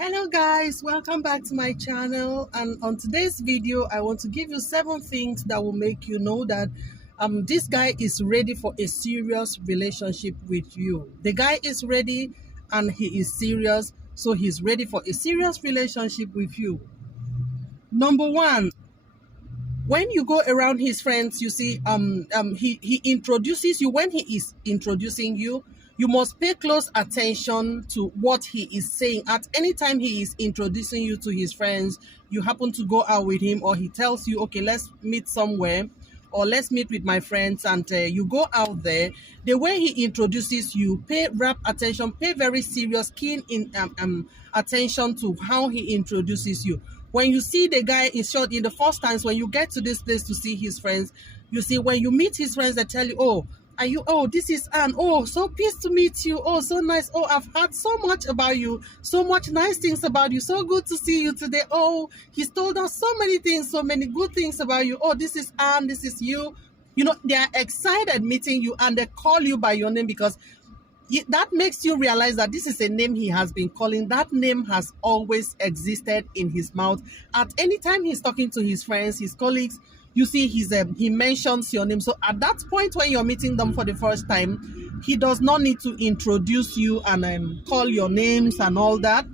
Hello guys, welcome back to my channel, and on today's video I want to give you 7 things that will make you know that this guy is ready for a serious relationship with you. The guy is ready and he is serious, so he's ready for a serious relationship with you. Number 1, when you go around his friends, you see he introduces you. When he is introducing you, you must pay close attention to what he is saying. At any time he is introducing you to his friends, you happen to go out with him, or he tells you, okay, let's meet somewhere, or let's meet with my friends, and you go out there. The way he introduces you, pay rapt attention, pay very serious, keen in attention to how he introduces you. When you see the guy, in short, in the first times when you get to this place to see his friends, you see, when you meet his friends, they tell you, oh, are you, oh, this is Anne, oh, so pleased to meet you, oh, so nice, oh, I've heard so much about you, so much nice things about you, so good to see you today, oh, he's told us so many things, so many good things about you, oh, this is Anne, this is you. You know, they are excited meeting you, and they call you by your name, because that makes you realize that this is a name he has been calling. That name has always existed in his mouth. At any time he's talking to his friends, his colleagues, you see he mentions your name. So at that point when you're meeting them for the first time, he does not need to introduce you and call your names and all that.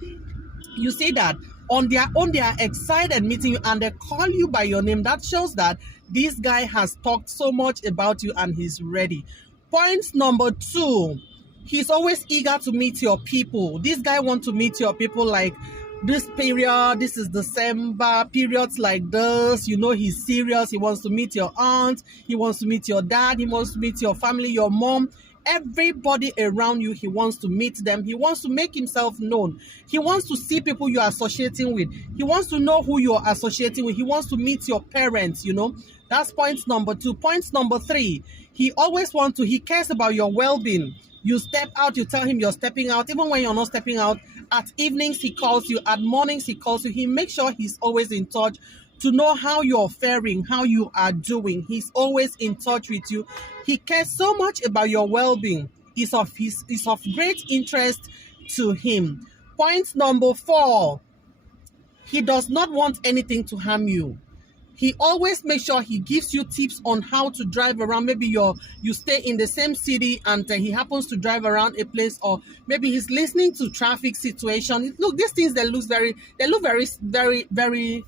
You see that on their own, they are excited meeting you and they call you by your name. That shows that this guy has talked so much about you and he's ready. Point number 2, he's always eager to meet your people. This guy wants to meet your people like this period. This is December, periods like this. You know, he's serious. He wants to meet your aunt. He wants to meet your dad. He wants to meet your family, your mom. Everybody around you, he wants to meet them. He wants to make himself known. He wants to see people you are associating with. He wants to know who you are associating with. He wants to meet your parents, you know. That's point number 2. Point number 3, he always wants to, he cares about your well-being. You step out, you tell him you're stepping out. Even when you're not stepping out, at evenings he calls you, at mornings he calls you. He makes sure he's always in touch to know how you're faring, how you are doing. He's always in touch with you. He cares so much about your well-being. It's of great interest to him. Point number 4, he does not want anything to harm you. He always makes sure he gives you tips on how to drive around. Maybe you stay in the same city and he happens to drive around a place, or maybe he's listening to traffic situation. Look, these things, they look very, very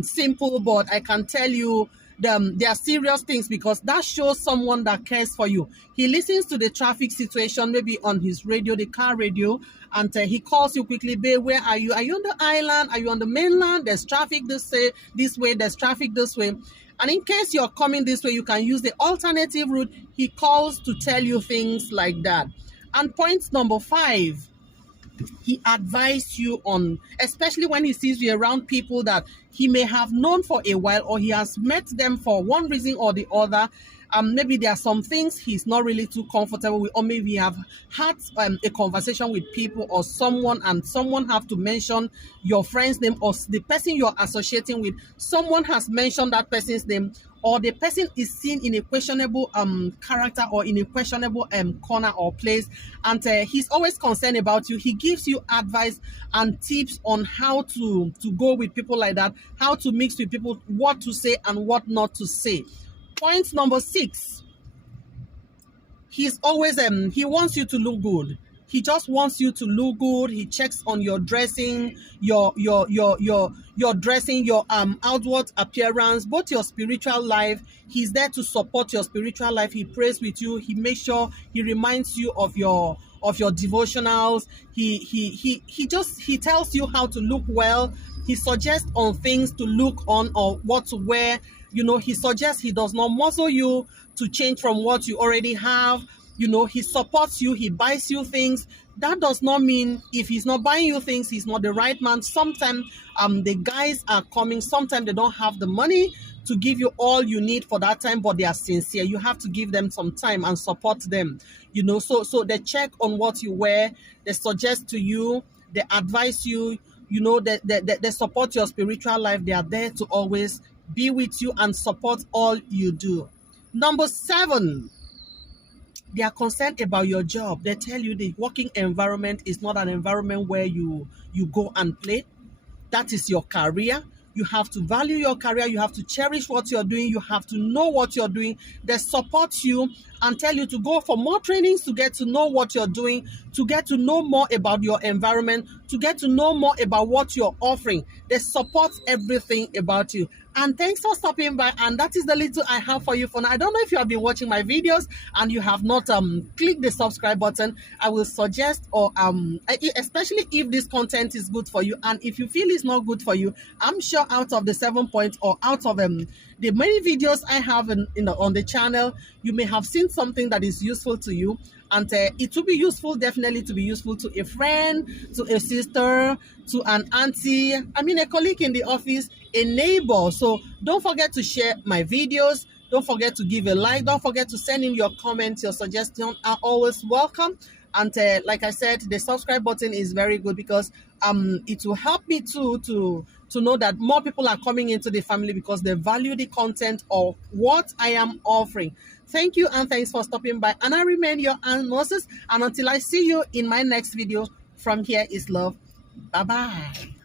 simple, but I can tell you they are serious things, because that shows someone that cares for you. He listens to the traffic situation, maybe on his radio, the car radio, and he calls you quickly. Babe, where are you? Are you on the island? Are you on the mainland? There's traffic this way, there's traffic this way. And in case you're coming this way, you can use the alternative route. He calls to tell you things like that. And point number 5, he advised you on, especially when he sees you around people that he may have known for a while, or he has met them for one reason or the other. Maybe there are some things he's not really too comfortable with, or maybe you have had a conversation with people or someone, and someone have to mention your friend's name, or the person you're associating with, someone has mentioned that person's name, or the person is seen in a questionable character, or in a questionable corner or place, and he's always concerned about you. He gives you advice and tips on how to go with people like that, how to mix with people, what to say and what not to say. Point number 6, he's always he wants you to look good. He just wants you to look good. He checks on your dressing, your dressing, your outward appearance, both your spiritual life. He's there to support your spiritual life. He prays with you. He makes sure he reminds you of your devotionals. He tells you how to look well. He suggests on things to look on, or what to wear. You know, he suggests, he does not muzzle you to change from what you already have. You know, he supports you, he buys you things. That does not mean if he's not buying you things, he's not the right man. Sometimes the guys are coming, sometimes they don't have the money to give you all you need for that time, but they are sincere. You have to give them some time and support them. You know, so they check on what you wear, they suggest to you, they advise you, you know, they support your spiritual life. They are there to always be with you and support all you do. Number 7, They are concerned about your job. They tell you the working environment is not an environment where you go and play. That is your career. You have to value your career. You have to cherish what you're doing. You have to know what you're doing. They support you and tell you to go for more trainings to get to know what you're doing, to get to know more about your environment, to get to know more about what you're offering. They support everything about you. And thanks for stopping by. And that is the little I have for you for now. I don't know if you have been watching my videos and you have not clicked the subscribe button. I will suggest, or especially if this content is good for you, and if you feel it's not good for you, I'm sure out of the 7 points, or out of the many videos I have on the channel, you may have seen something that is useful to you. And it will be useful, definitely to be useful to a friend, to a sister, to an auntie, a colleague in the office, a neighbor. So don't forget to share my videos. Don't forget to give a like. Don't forget to send in your comments. Your suggestions are always welcome. And like I said, the subscribe button is very good, because it will help me to know that more people are coming into the family because they value the content of what I am offering. Thank you, and thanks for stopping by. And I remain your Aunt Moses. And until I see you in my next video, from here is love. Bye-bye.